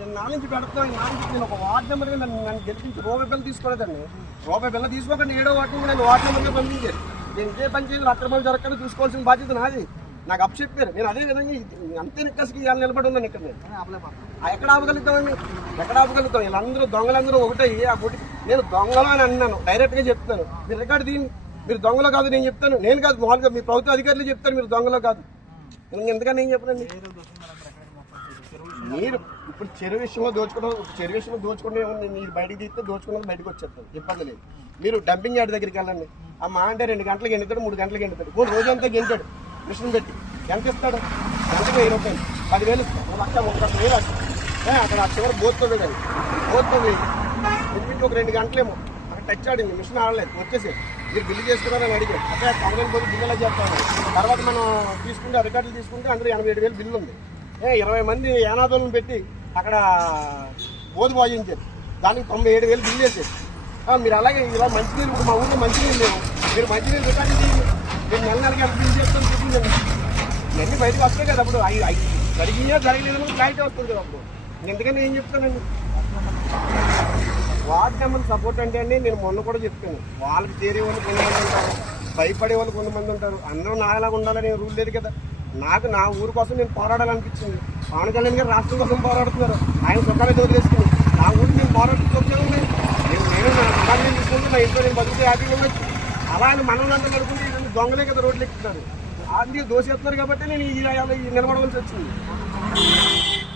ఇప్పుడు నాలుగు నుంచి పెడతాను నేను ఒక వార్డు నెంబర్గా నన్ను గెలిపించి రూపాయి బిల్ల తీసుకోలేదండి. రూపాయి బిల్ల తీసుకోకుండా 7వ వార్డు నేను వార్డు నెంబర్గా పంపించాను. నేను ఏ పంచాయతీలు అక్రమాలు జరగకుండా చూసుకోవాల్సిన బాధ్యత నాది. నాకు అప్పు చెప్పారు. నేను అదే విధంగా అంతే నిక్కసికి ఇవాళ నిలబడి ఉన్నాను ఇక్కడ. నేను ఎక్కడ ఆపగలుగుతామండి? ఎక్కడ ఆపగలుగుతాం? వీళ్ళందరూ దొంగలందరూ ఒకటే నేను దొంగలు అని అన్నాను. డైరెక్ట్గా చెప్తాను. మీరు రికార్డు దీన్ని మీరు దొంగలో కాదు నేను చెప్తాను. నేను కాదు, మామూలుగా మీ ప్రభుత్వ అధికారులు చెప్తాను మీరు దొంగలో కాదు. ఎందుకని నేను చెప్పనండి? మీరు ఇప్పుడు చెరువు విషయంలో దోచుకుంటే మీరు బయటకు తీస్తే దోచుకున్నది బయటకు వచ్చేస్తాను, ఇబ్బంది లేదు. మీరు డంపింగ్ యార్డ్ దగ్గరికి వెళ్ళండి. ఆ మా అంటే 2 గంటలకు ఎండుతాడు, 3 గంటలకు ఎండుతాడు. రోజంతా గెంటాడు మిషన్ పెట్టి. ఎంత ఇస్తాడు? గంటకు 1000 రూపాయలు, 10,000 ఇస్తాడు. 1,30,000 వస్తుంది. అక్కడ ఆ చివరి బోత్తుంది కానీ బోత్తుంది ఇంటికి ఒక 2 గంటలేమో అక్కడ టచ్ ఆడింది, మిషన్ ఆడలేదు, వచ్చేసి మీరు బిల్లు చేసుకున్నారని అడిగారు. అంటే కంప్లైంట్ పోయి బిల్లు ఎలా చేస్తాను. తర్వాత మనం తీసుకుంటే రికార్డులు తీసుకుంటే అందులో 87,000 బిల్లు ఉంది. 20 మంది యానాదోళ్ళని పెట్టి అక్కడ బోధి పోయించారు. దానికి 97,000 బిల్లు వేసారు. మీరు అలాగే ఇలా మంచినీళ్ళు, ఇప్పుడు మా ఊళ్ళో మంచినీళ్ళు లేవు. మీరు మంచినీళ్ళు రికార్డు చేయండి. నేను నెలకి ఎంత బిల్లు చేస్తాను చెప్పిందండి. ఇవన్నీ బయటకు వస్తాయి కదా. అప్పుడు జరిగినా జరగలేదు బయట వస్తుంది కదా. అప్పుడు ఎందుకని ఏం చెప్తానండి? వార్డు నెంబర్ సపోర్ట్ అంటే అండి నేను మొన్న కూడా చెప్పాను. వాళ్ళకి చేరే వాళ్ళు కొంతమంది ఉంటారు, భయపడే వాళ్ళు కొంతమంది ఉంటారు. అందరూ నాలాగా ఉండాలని రూల్ లేదు కదా. నాకు నా ఊరు కోసం నేను పోరాడాలనిపించింది. పవన్ కళ్యాణ్ గారు రాష్ట్రం కోసం పోరాడుతున్నారు. ఆయన సుఖాన్ని వదిలేసుకుని నా ఊరికి నేను పోరాడుతున్నాను. నేను నా సుఖాన్ని తీసుకుంటే నా ఇంట్లో నేను బతుకుతే హ్యాపీగా ఉండొచ్చు. అలా అని మనల్ని అంతా నడుకుంటే దొంగలే కదా రోడ్లు ఎక్కుతున్నారు. అందుకే దోషేస్తున్నారు కాబట్టి నేను నిలబడవలసి వచ్చింది.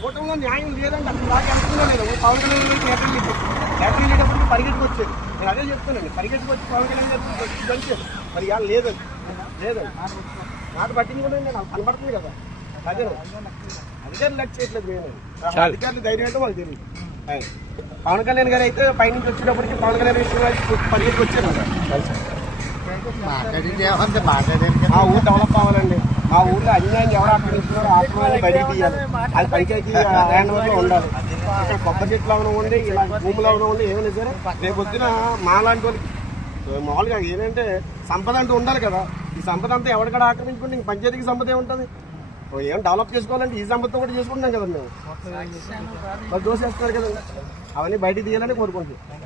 కూటమిలో న్యాయం లేదంటే అసలు నాకు అనుకున్నా లేదు. పవన్ కళ్యాణ్ గారికి హ్యాపీ లేటప్పటికి పరిగెట్టుకు వచ్చేది. నేను అదే చెప్తానండి, పరిగెట్టుకు వచ్చి పవన్ కళ్యాణ్ గారికి కలిసేది. మరి ఇవాళ లేదండి. నాకు పట్టింది కూడా నేను కనబడుతుంది కదా. అదే అధికారులు లెక్క చేయట్లేదు. నేను అధికారులు ధైర్యం అంటే వాళ్ళు తెలియదు. పవన్ కళ్యాణ్ గారు అయితే పైనుంచి వచ్చేటప్పటికి పవన్ కళ్యాణ్ విషయం పరిగెత్తి వచ్చారు కదా. మా ఊరు డెవలప్ అవ్వాలండి. మా ఊర్లో అన్యాయం ఎవరు ఆక్రమిస్తున్నారో ఆత్మని బయటికి తీయాలి. అది పంచాయతీ హ్యాండ్ఓవర్లో ఉండాలి. ఇక్కడ కొబ్బరి చెట్లు అవడం ఉండి, ఇలా భూములు అవడం ఉండి ఏమైనా సరే రేపు పొద్దున మాలాంటి వాళ్ళకి మామూలుగా ఏంటంటే సంపద అంటూ ఉండాలి కదా. ఈ సంపద అంతా ఎవరికడ ఆక్రమించుకుంటే ఇంక పంచాయతీకి సంపద ఏముంటుంది? ఏం డెవలప్ చేసుకోవాలంటే ఈ సంపదతో కూడా చేసుకుంటున్నాం కదా. మేము వాళ్ళు దోసేస్తున్నారు కదండి. అవన్నీ బయటికి తీయాలని కోరుకుంటున్నాం.